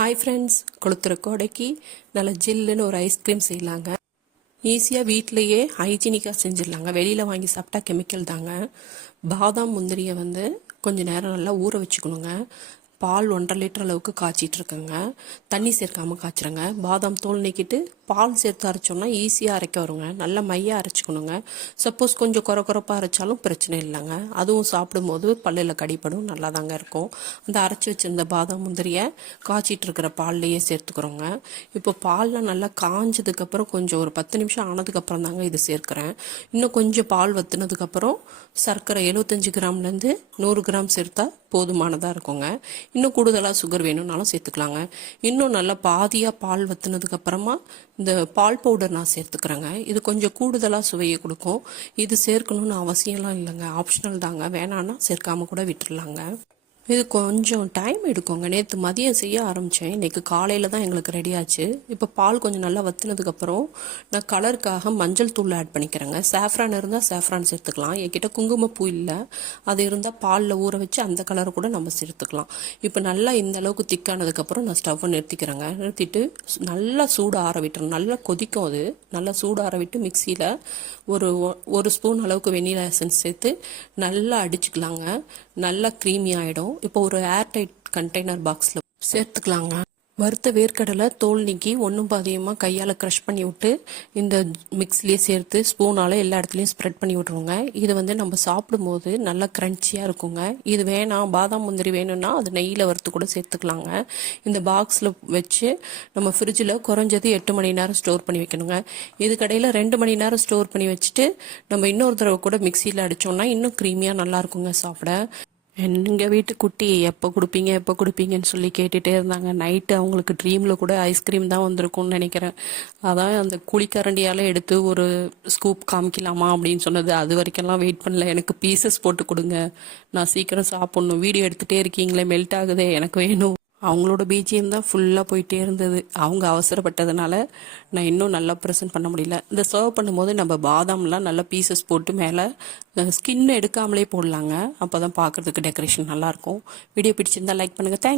Hi friends, கொளுத்துற கோடைக்கு நல்ல ஜில்லுன்னு ஒரு ஐஸ்கிரீம் செய்யலாங்க. ஈஸியாக வீட்டிலையே ஹைஜீனிக்காக செஞ்சிடலாங்க. வெளியில் வாங்கி சாப்பிட்டா கெமிக்கல் தாங்க. பாதாம் முந்திரியை கொஞ்சம் நேரம் நல்லா ஊற வச்சுக்கணுங்க. பால் 1.5 லிட்டர் அளவுக்கு காய்ச்சிட்டு இருக்குங்க. தண்ணி சேர்க்காமல் காய்ச்சிருங்க. பாதாம் தோல் நீக்கிட்டு பால் சேர்த்து அரைச்சோம்னா ஈஸியாக அரைக்க வருங்க. நல்லா மையாக அரைச்சிக்கணுங்க. சப்போஸ் கொஞ்சம் குறப்பாக அரைச்சாலும் பிரச்சனை இல்லைங்க. அதுவும் சாப்பிடும்போது பல்லில் கடிப்படும், நல்லா தாங்க இருக்கும். அந்த அரைச்சி வச்சிருந்த பாதாம் முந்திரியை காய்ச்சிட்டு இருக்கிற பால்லையே சேர்த்துக்கிறோங்க. இப்போ பாலில் நல்லா காஞ்சதுக்கப்புறம் கொஞ்சம் ஒரு 10 நிமிஷம் ஆனதுக்கப்புறம் தாங்க இது சேர்க்குறேன். இன்னும் கொஞ்சம் பால் வத்துனதுக்கப்புறம் சர்க்கரை 75 கிராம்லேருந்து 100 கிராம் சேர்த்தா போதுமானதாக இருக்குங்க. இன்னும் கூடுதலாக சுகர் வேணும்னாலும் சேர்த்துக்கலாங்க. இன்னும் நல்லா பாதியாக பால் வத்துனதுக்கு அப்புறமா இந்த பால் பவுடர் நான் சேர்த்துக்கிறேங்க. இது கொஞ்சம் கூடுதலாக சுவையை கொடுக்கும். இது சேர்க்கணும்னு அவசியம்லாம் இல்லைங்க, ஆப்ஷனல் தாங்க. வேணான்னா சேர்க்காம கூட விட்டுடலாங்க. இது கொஞ்சம் டைம் எடுக்குங்க. நேற்று மதியம் செய்ய ஆரம்பித்தேன், இன்றைக்கி காலையில் தான் எங்களுக்கு ரெடி ஆச்சு. இப்போ பால் கொஞ்சம் நல்லா வத்துனதுக்கப்புறம் நான் கலருக்காக மஞ்சள் தூள் ஆட் பண்ணிக்கிறேங்க. சாஃப்ரான் இருந்தால் சாஃப்ரான் சேர்த்துக்கலாம். என்கிட்ட குங்குமப்பூ இல்லை, அது இருந்தால் பாலில் ஊற வச்சு அந்த கலரை கூட நம்ம சேர்த்துக்கலாம். இப்போ நல்லா இந்த அளவுக்கு திக்கானதுக்கப்புறம் நான் ஸ்டவ்வை நிறுத்திக்கிறேங்க. நிறுத்திட்டு நல்லா சூடு ஆற விட்டுறேன். நல்லா கொதிக்கும். அது நல்லா சூடு ஆற விட்டு மிக்சியில் ஒரு ஸ்பூன் அளவுக்கு வெண்ணிலா எசன்ஸ் சேர்த்து நல்லா அடிச்சுக்கலாங்க. நல்லா க்ரீமி ஆகிடும். இப்போ ஒரு ஏர்டைட் கண்டெய்னர் பாக்ஸில் சேர்த்துக்கலாங்க. வறுத்த வேர்க்கடலை தோல் நீக்கி ஒன்றும் பாதியமாக கையால் க்ரஷ் பண்ணி விட்டு இந்த மிக்ஸ்லேயே சேர்த்து ஸ்பூனால் எல்லா இடத்துலையும் ஸ்ப்ரெட் பண்ணி விட்ருவோங்க. இது நம்ம சாப்பிடும்போது நல்லா க்ரன்ச்சியாக இருக்குங்க. இது வேணாம், பாதாம் முந்திரி வேணும்னா அது நெய்யில் வறுத்து கூட சேர்த்துக்கலாங்க. இந்த பாக்ஸில் வச்சு நம்ம ஃப்ரிட்ஜில் குறைஞ்சது 8 மணி நேரம் ஸ்டோர் பண்ணி வைக்கணுங்க. இதுக்கடையில் 2 மணி நேரம் ஸ்டோர் பண்ணி வச்சுட்டு நம்ம இன்னொரு தடவை கூட மிக்சியில் அடித்தோம்னா இன்னும் க்ரீமியாக நல்லா இருக்குங்க சாப்பிட. எங்கள் வீட்டு குட்டி எப்போ கொடுப்பீங்கன்னு சொல்லி கேட்டுகிட்டே இருந்தாங்க. நைட்டு அவங்களுக்கு ட்ரீமில் கூட ஐஸ்கிரீம் தான் வந்திருக்கும்னு நினைக்கிறேன். அதான் அந்த குழிக்கரண்டியால் எடுத்து ஒரு ஸ்கூப் காமிக்கலாமா அப்படின்னு சொன்னது. அது வரைக்கும்லாம் வெயிட் பண்ணல. எனக்கு பீசஸ் போட்டு கொடுங்க, நான் சீக்கிரம் சாப்பிட்ணும். வீடியோ எடுத்துகிட்டே இருக்கீங்களே, மெல்ட் ஆகுதே, எனக்கு வேணும். அவங்களோட பிஜிஎம் தான் ஃபுல்லாக போயிட்டே இருந்தது. அவங்க அவசரப்பட்டதுனால நான் இன்னும் நல்லா ப்ரெசென்ட் பண்ண முடியல. இந்த சர்வ் பண்ணும்போது நம்ம பாதாம்லாம் நல்லா பீசஸ் போட்டு மேலே ஸ்கின் எடுக்காமலே போடலாங்க. அப்போ தான் பார்க்குறதுக்கு டெக்கரேஷன் நல்லாயிருக்கும். வீடியோ பிடிச்சிருந்தா லைக் பண்ணுங்கள். தேங்க்ஸ்.